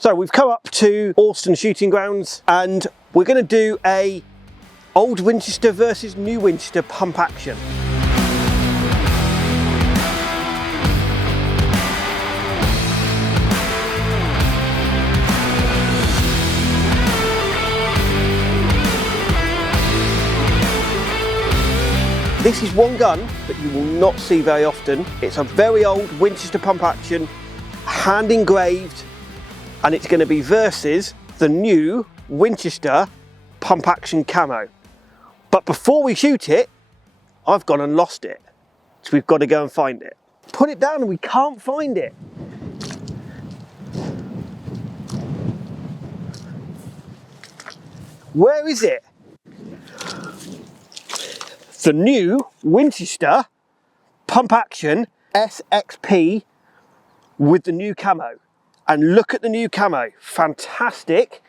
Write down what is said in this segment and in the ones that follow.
So we've come up to Alston Shooting Grounds and we're going to do a old Winchester versus new Winchester pump action. This is one gun that you will not see very often. It's a very old Winchester pump action, hand engraved, and it's going to be versus the new Winchester pump action camo. But before we shoot it, I've gone and lost it. So we've got to go and find it. Put it down and we can't find it. Where is it? The new Winchester pump action SXP with the new camo. And look at the new camo, fantastic.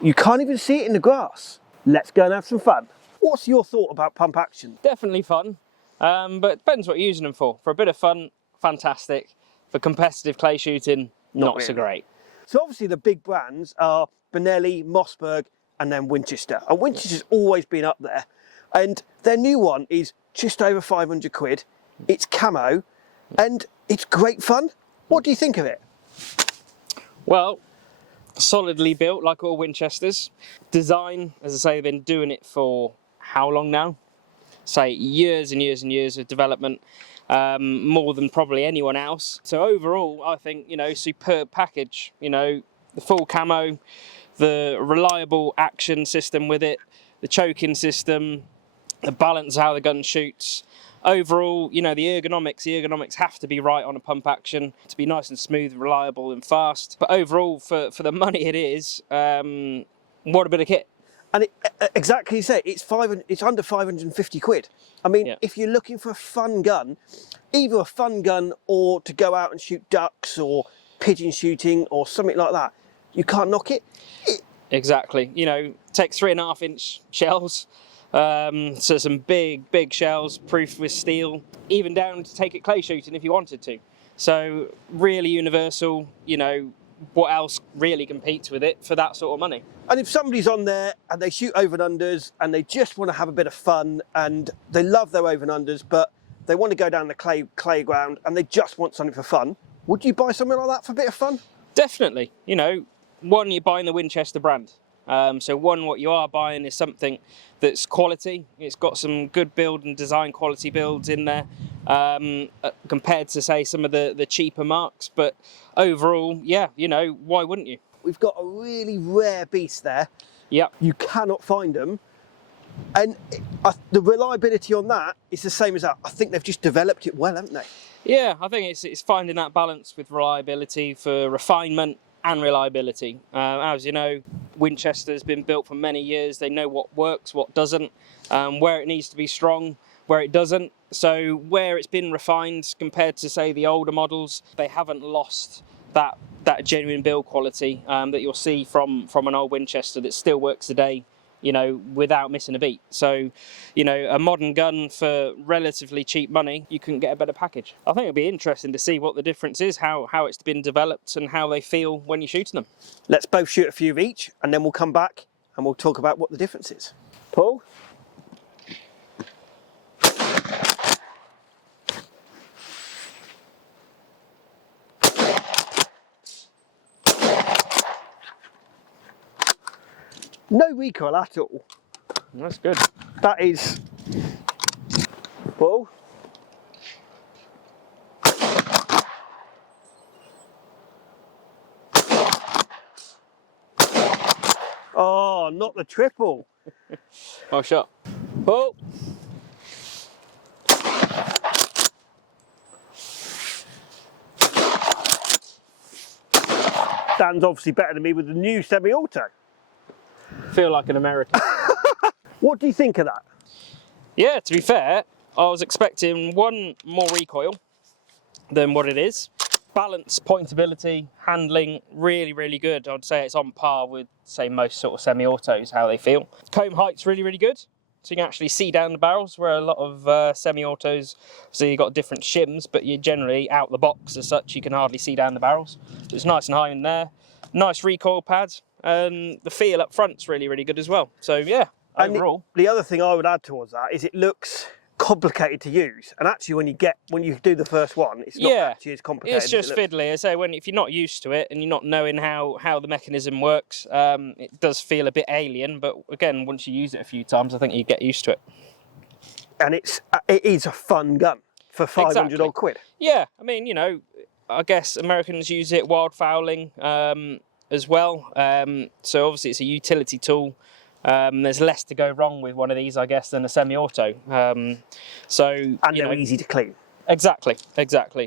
You can't even see it in the grass. Let's go and have some fun. What's your thought about pump action? Definitely fun, but it depends what you're using them for. For a bit of fun, fantastic. For competitive clay shooting, not so great. So obviously the big brands are Benelli, Mossberg, and then Winchester. And Winchester's always been up there. And their new one is just over 500 quid. It's camo, and it's great fun. What do you think of it? Well, solidly built like all Winchesters. Design, as I say, they've been doing it for how long now? Say years and years and years of development, more than probably anyone else. So overall, I think, you know, superb package. You know, the full camo, the reliable action system with it, the choking system, the balance of how the gun shoots. Overall, you know, the ergonomics have to be right on a pump action to be nice and smooth, reliable and fast. But overall, for the money it is, what a bit of kit. And exactly you say, it's under 550 quid. I mean, Yeah. If you're looking for a fun gun, either a fun gun or to go out and shoot ducks or pigeon shooting or something like that, you can't knock it. Exactly. You know, take 3.5-inch shells. So some big shells, proof with steel, even down to take it clay shooting if you wanted to. So really universal, you know, what else really competes with it for that sort of money? And if somebody's on there and they shoot over and unders and they just want to have a bit of fun and they love their over and unders, but they want to go down the clay ground and they just want something for fun, would you buy something like that for a bit of fun? Definitely. You know, one, you're buying the Winchester brand. So one, what you are buying is something that's quality. It's got some good build and design quality builds in there, compared to say some of the cheaper marks. But overall, yeah, you know, why wouldn't you? We've got a really rare beast there. Yep. You cannot find them. And the reliability on that is the same as that. I think they've just developed it well, haven't they? Yeah, I think it's finding that balance with reliability for refinement and reliability. As you know, Winchester's been built for many years. They know what works, what doesn't, where it needs to be strong, where it doesn't. So where it's been refined compared to, say, the older models, they haven't lost that genuine build quality that you'll see from an old Winchester that still works today, you know, without missing a beat. So, you know, a modern gun for relatively cheap money, you couldn't get a better package. I think it'd be interesting to see what the difference is, how it's been developed and how they feel when you're shooting them. Let's both shoot a few of each and then we'll come back and we'll talk about what the difference is. Paul? No recoil at all. That's good. That is... Paul? Oh, not the triple. Well shot. Paul? Dan's obviously better than me with the new semi-auto. Feel like an American. What do you think of that? Yeah, to be fair, I was expecting one more recoil than what it is. Balance, pointability, handling, really good. I'd say it's on par with, say, most sort of semi-autos, how they feel. Comb height's really good. So you can actually see down the barrels, where a lot of semi-autos, so you've got different shims, but you're generally out the box as such, you can hardly see down the barrels. So it's nice and high in there. nice recoil pads, and the feel up front's really, really good as well. So yeah, And overall. the other thing I would add towards that is it looks complicated to use, and actually when you do the first one, it's not actually as complicated. It's just fiddly. I say, if you're not used to it and you're not knowing how the mechanism works, it does feel a bit alien. But again, once you use it a few times, I think you get used to it. And it is a fun gun for 500 odd quid. Yeah, I mean, you know, I guess Americans use it wildfowling as well. So obviously it's a utility tool. There's less to go wrong with one of these, I guess, than a semi-auto. And they're easy to clean. Exactly.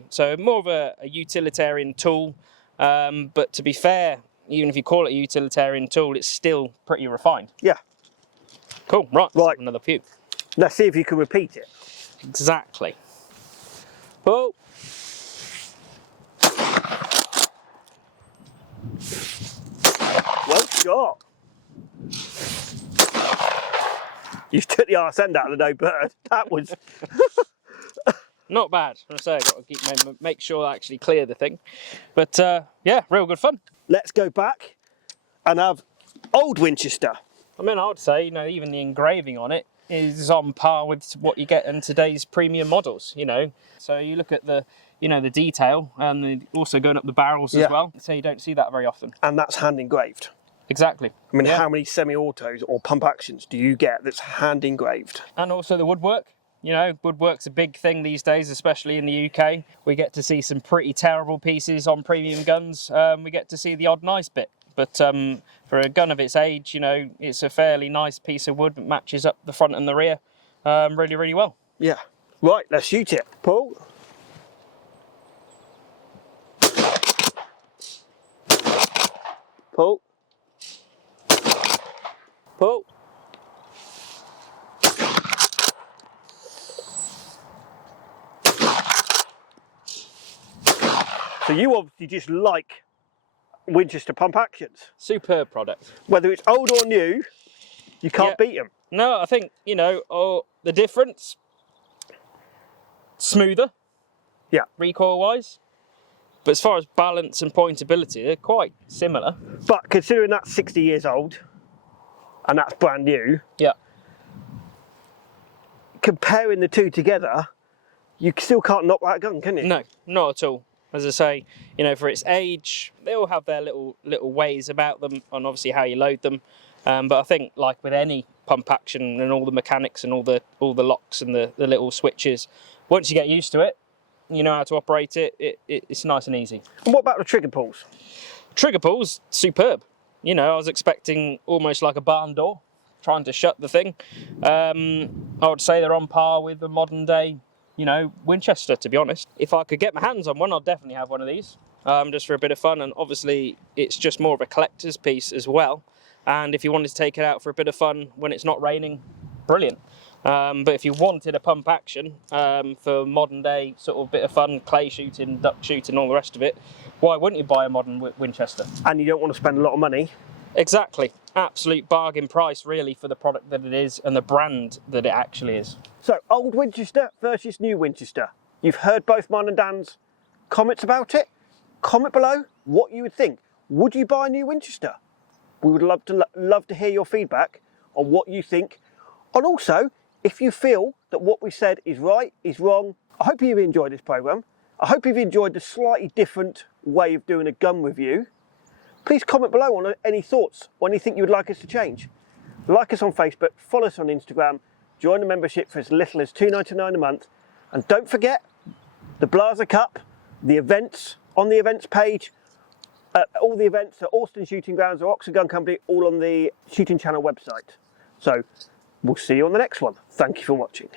So more of a utilitarian tool. But to be fair, even if you call it a utilitarian tool, it's still pretty refined. Yeah. Cool. Right. Right. Another few. Let's see if you can repeat it. Exactly. Oh. Well shot. You took the arse end out of the no bird. That was not bad. I say, I've got to make sure I actually clear the thing. But yeah, real good fun. Let's go back and have old Winchester. I mean, I would say, you know, even the engraving on it is on par with what you get in today's premium models, you know. So you look at the, you know, the detail and also going up the barrels as well. So you don't see that very often. And that's hand engraved. Exactly. I mean, how many semi-autos or pump actions do you get that's hand engraved? And also the woodwork. You know, woodwork's a big thing these days, especially in the UK. We get to see some pretty terrible pieces on premium guns. We get to see the odd nice bit. But for a gun of its age, you know, it's a fairly nice piece of wood that matches up the front and the rear really, really well. Yeah. Right, let's shoot it. Paul. Paul. Paul. So you obviously just like Winchester pump actions. Superb product. Whether it's old or new, you can't beat them. No, I think, you know, the difference, smoother, recoil-wise. But as far as balance and pointability, they're quite similar. But considering that's 60 years old, and that's brand new, comparing the two together, you still can't knock that gun, can you? No, not at all. As I say, you know, for its age, they all have their little ways about them, on obviously how you load them. But I think, like with any pump action and all the mechanics and all the locks and the little switches, once you get used to it, you know how to operate it, it's nice and easy. And what about the trigger pulls? Trigger pulls, superb. You know, I was expecting almost like a barn door, trying to shut the thing. I would say they're on par with the modern day, you know, Winchester, to be honest. If I could get my hands on one, I'd definitely have one of these, just for a bit of fun. And obviously, it's just more of a collector's piece as well. And if you wanted to take it out for a bit of fun when it's not raining, brilliant. But if you wanted a pump action for modern day sort of bit of fun, clay shooting, duck shooting, all the rest of it, why wouldn't you buy a modern Winchester? And you don't want to spend a lot of money. Exactly. Absolute bargain price, really, for the product that it is and the brand that it actually is. So, old Winchester versus new Winchester. You've heard both mine and Dan's comments about it. Comment below what you would think. Would you buy a new Winchester? We would love to hear your feedback on what you think. And also, if you feel that what we said is right, is wrong, I hope you've enjoyed this programme. I hope you've enjoyed the slightly different way of doing a gun review. Please comment below on any thoughts or anything you would like us to change. Like us on Facebook, follow us on Instagram, join the membership for as little as $2.99 a month. And don't forget, the Blaser Cup, the events on the events page, all the events at Alston Shooting Grounds or Oxford Gun Company, all on the Shooting Channel website. So we'll see you on the next one. Thank you for watching.